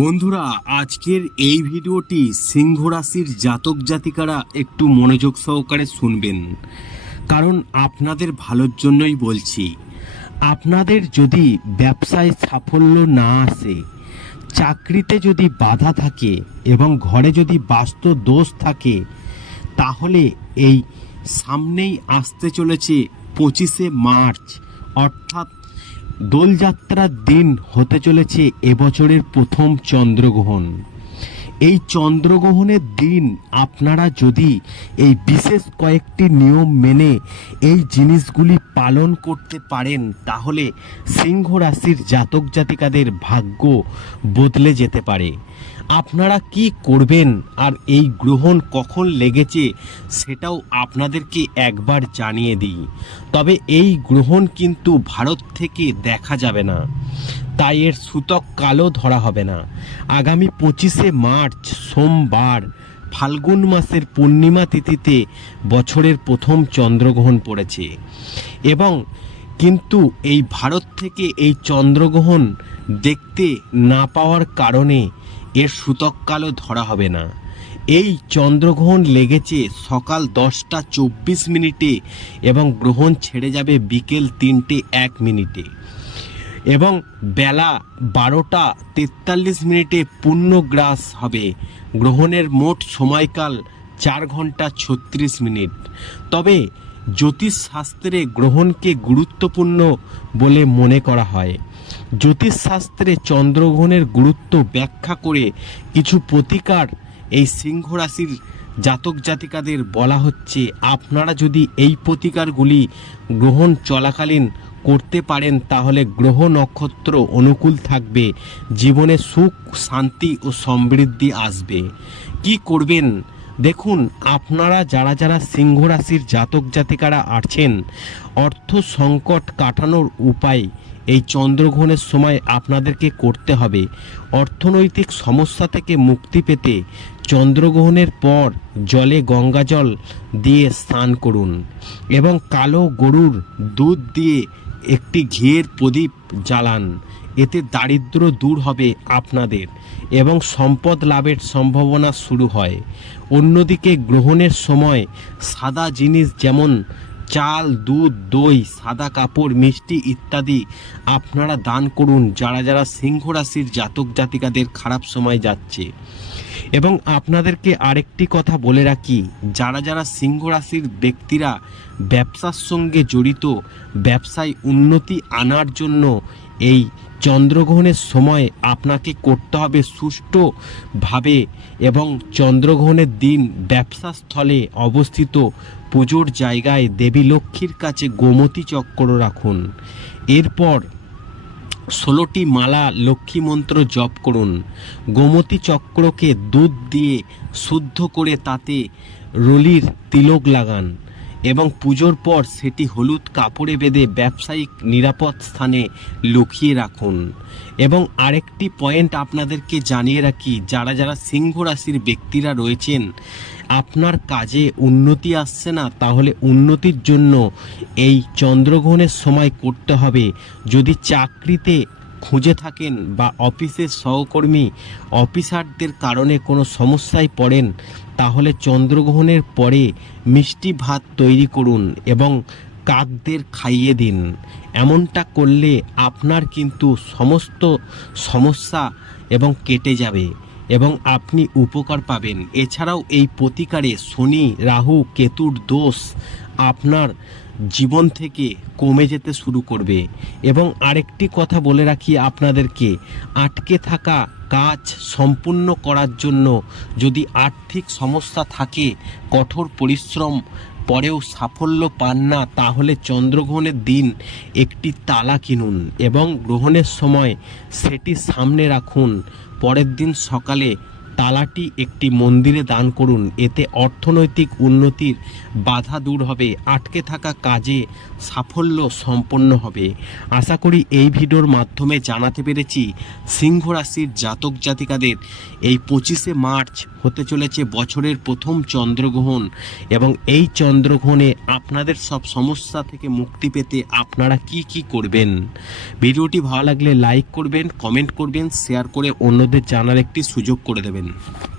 বন্ধুরা, আজকের এই ভিডিওটি সিংহ রাশির জাতক জাতিকারা একটু মনোযোগ সহকারে শুনবেন। কারণ আপনাদের ভালোর জন্যই বলছি। আপনাদের যদি ব্যবসায় সাফল্য না আসে, চাকরিতে যদি বাধা থাকে এবং ঘরে যদি বাস্তু দোষ থাকে, তাহলে এই সামনেই আসতে চলেছে পঁচিশে মার্চ, অর্থাৎ দোলযাত্রার দিন হতে চলেছে এবছরের প্রথম চন্দ্রগ্রহণ। এই চন্দ্রগ্রহণের দিন আপনারা যদি এই বিশেষ কয়েকটি নিয়ম মেনে এই জিনিসগুলি পালন করতে পারেন, তাহলে সিংহ রাশির জাতক জাতিকাদের ভাগ্য বদলে যেতে পারে। আপনারা কি করবেন আর এই গ্রহণ কখন লেগেছে সেটাও আপনাদেরকে একবার জানিয়ে দিই। তবে এই গ্রহণ কিন্তু ভারত থেকে দেখা যাবে না। তাই এর সূতক কালো ধরা হবে না। আগামী পঁচিশে মার্চ, সোমবার, ফাল্গুন মাসের পূর্ণিমা তিথিতে বছরের প্রথম চন্দ্রগ্রহণ পড়েছে। এবং কিন্তু এই ভারত থেকে এই চন্দ্রগ্রহণ দেখতে না পাওয়ার কারণে এর সূতক কালো ধরা হবে না। এই চন্দ্রগ্রহণ লেগেছে সকাল দশটা চব্বিশ মিনিটে এবং গ্রহণ ছেড়ে যাবে বিকেল তিনটে এক মিনিটে। এবং বেলা বারোটা তেতাল্লিশ মিনিটে পূর্ণগ্রাস হবে। গ্রহণের মোট সময়কাল চার ঘণ্টা ছত্রিশ মিনিট। তবে জ্যোতিষশাস্ত্রে গ্রহণকে গুরুত্বপূর্ণ বলে মনে করা হয়। জ্যোতিষশাস্ত্রে চন্দ্রগ্রহণের গুরুত্ব ব্যাখ্যা করে কিছু প্রতিকার এই সিংহ রাশির জাতক জাতিকাদের বলা হচ্ছে। আপনারা যদি এই প্রতিকারগুলি গ্রহণ চলাকালীন করতে পারেন, তাহলে গ্রহ নক্ষত্র অনুকূল থাকবে। জীবনে সুখ, শান্তি ও সমৃদ্ধি আসবে। কি করবেন? দেখুন, আপনারা যারা যারা সিংহ রাশির জাতক জাতিকারা আছেন, অর্থ সংকট কাটানোর উপায় এই চন্দ্রগ্রহণের সময় আপনাদেরকে করতে হবে অর্থনৈতিক সমস্যা থেকে মুক্তি পেতে চন্দ্রগ্রহণের পর জলে গঙ্গাজল দিয়ে স্নান করুন এবং কালো গরুর দুধ দিয়ে একটি ঘিয়ের প্রদীপ জ্বালান। এতে দারিদ্র দূর হবে আপনাদের এবং সম্পদ লাভের সম্ভাবনা শুরু হয়। অন্যদিকে গ্রহণের সময় সাদা জিনিস যেমন চাল, দুধ, দই, সাদা কাপড়, মিষ্টি ইত্যাদি আপনারা দান করুন যারা যারা সিংহ রাশির জাতক জাতিকাদের খারাপ সময় যাচ্ছে। এবং আপনাদেরকে আরেকটি কথা বলে রাখি, যারা যারা সিংহ রাশির ব্যক্তিরা ব্যবসার সঙ্গে জড়িত, ব্যবসায় উন্নতি আনার জন্য এই চন্দ্রগ্রহণের সময় আপনাকে করতে হবে সুষ্ঠুভাবে এবং চন্দ্রগ্রহণের দিন ব্যবসা স্থলে অবস্থিত পুজোর জায়গায় দেবী লক্ষ্মীর কাছে গোমতী চক্র রাখুন। এরপর ষোলোটি মালা লক্ষ্মী মন্ত্র জপ করুন। গোমতী চক্রকে দুধ দিয়ে শুদ্ধ করে তাতে রলির তিলক লাগান। এবং পুজোর পর সেটি হলুদ কাপড়ে বেঁধে ব্যবসায়িক নিরাপদ স্থানে লুকিয়ে রাখুন। এবং আরেকটি পয়েন্ট আপনাদেরকে জানিয়ে রাখি, যারা যারা সিংহ রাশির ব্যক্তিরা রয়েছেন, আপনার কাজে উন্নতি আসছে না, তাহলে উন্নতির জন্য এই চন্দ্রগ্রহণের সময় করতে হবে। যদি চাকরিতে খুঁজে থাকেন বা অফিসের সহকর্মী, অফিসারদের কারণে কোনো সমস্যায় পড়েন, তাহলে চন্দ্রগ্রহণের পরে মিষ্টি ভাত তৈরি করুন এবং কাকদের খাইয়ে দিন। এমনটা করলে আপনার কিন্তু সমস্ত সমস্যা এবং কেটে যাবে এবং আপনি উপকার পাবেন। এছাড়াও এই প্রতিকারে শনি, রাহু, কেতুর দোষ আপনার জীবন থেকে কমে যেতে শুরু করবে। এবং আরেকটি কথা বলে রাখি আপনাদেরকে, আটকে থাকা কাজ সম্পূর্ণ করার জন্য যদি আর্থিক সমস্যা থাকে, কঠোর পরিশ্রম, পরেও সাফল্য পান না, তাহলে চন্দ্রগ্রহণের দিন একটি তালা কিনুন এবং গ্রহণের সময় সেটি সামনে রাখুন। পরের দিন সকালে তালাটি একটি মন্দিরে দান করুন। এতে অর্থনৈতিক উন্নতির বাধা দূর হবে, আটকে থাকা কাজে সাফল্য সম্পন্ন হবে। আশা করি এই ভিডিওর মাধ্যমে জানাতে পেরেছি, সিংহ রাশির জাতক জাতিকাদের এই পঁচিশে মার্চ হতে চলেছে বছরের প্রথম চন্দ্রগ্রহণ এবং এই চন্দ্রগ্রহণে আপনাদের সব সমস্যা থেকে মুক্তি পেতে আপনারা কি কি করবেন? ভিডিওটি ভালো লাগলে লাইক করবেন, কমেন্ট করবেন, শেয়ার করে অন্যদের জানার একটি সুযোগ করে দেবেন। 嗯。